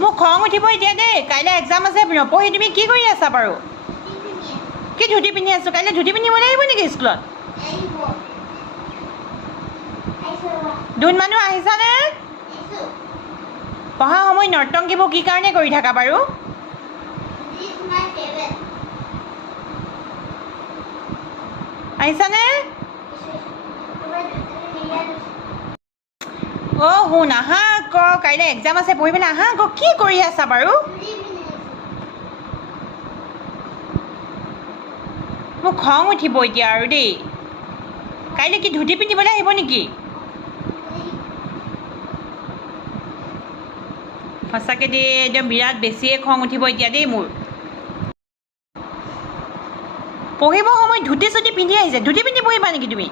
মোক খং উঠিব এতিয়া দেই কাইলৈ এক্সাম আছে নপঢ়ি তুমি কি কৰি আছা বাৰু কি ধুতি পিন্ধি আছোঁ কাইলৈ ধুতি পিন্ধিবলৈ আহিব নেকি স্কুলত দুন মানুহ আহিছানে পঢ়া সময় নৰ্তংকিবোৰ কি কাৰণে কৰি থাকা বাৰু আহিছানে অ' শুন আহা আকৌ কাইলৈ এক্সাম আছে পঢ়ি পেলাই আহা আকৌ কি কৰি আছা বাৰু মোক খং উঠিব এতিয়া আৰু দেই কাইলৈ কি ধুতি পিন্ধিবলৈ আহিব নেকি সঁচাকৈ দেই একদম বিৰাট বেছিয়ে খং উঠিব এতিয়া দেই মোৰ পঢ়িব সময়ত ধুতি চুতি পিন্ধি আহিছে ধুতি পিন্ধি পঢ়িবা নেকি তুমি